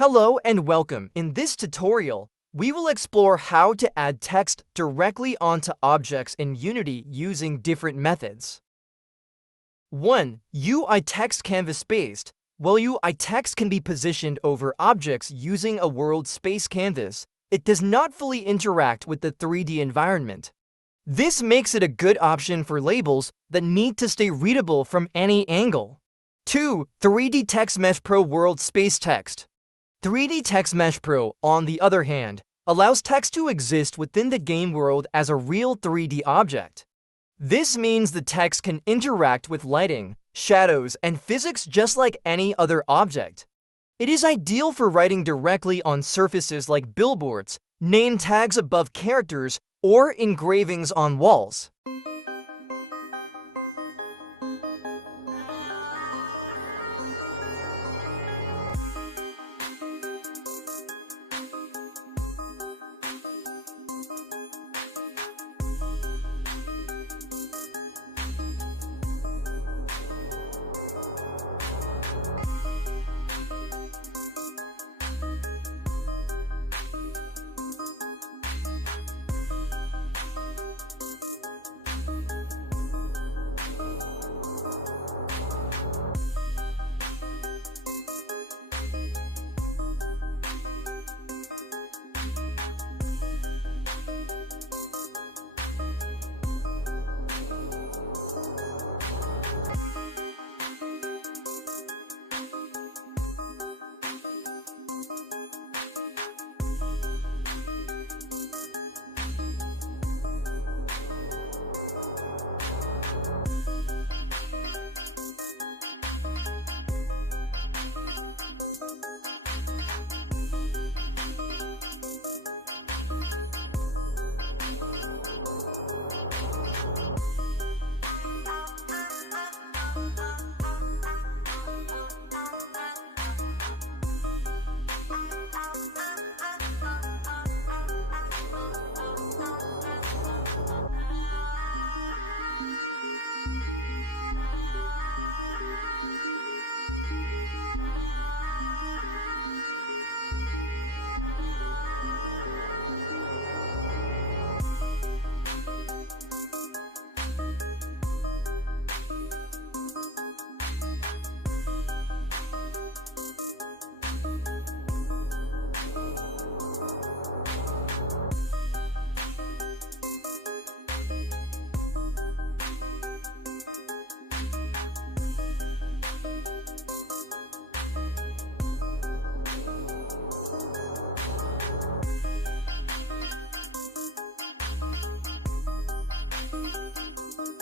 Hello and welcome. In this tutorial, we will explore how to add text directly onto objects in Unity using different methods. 1. UI text canvas based. While UI text can be positioned over objects using a world space canvas, it does not fully interact with the 3D environment. This makes it a good option for labels that need to stay readable from any angle. 2. 3D TextMeshPro World Space Text. 3D TextMeshPro, on the other hand, allows text to exist within the game world as a real 3D object. This means the text can interact with lighting, shadows, and physics just like any other object. It is ideal for writing directly on surfaces like billboards, name tags above characters, or engravings on walls.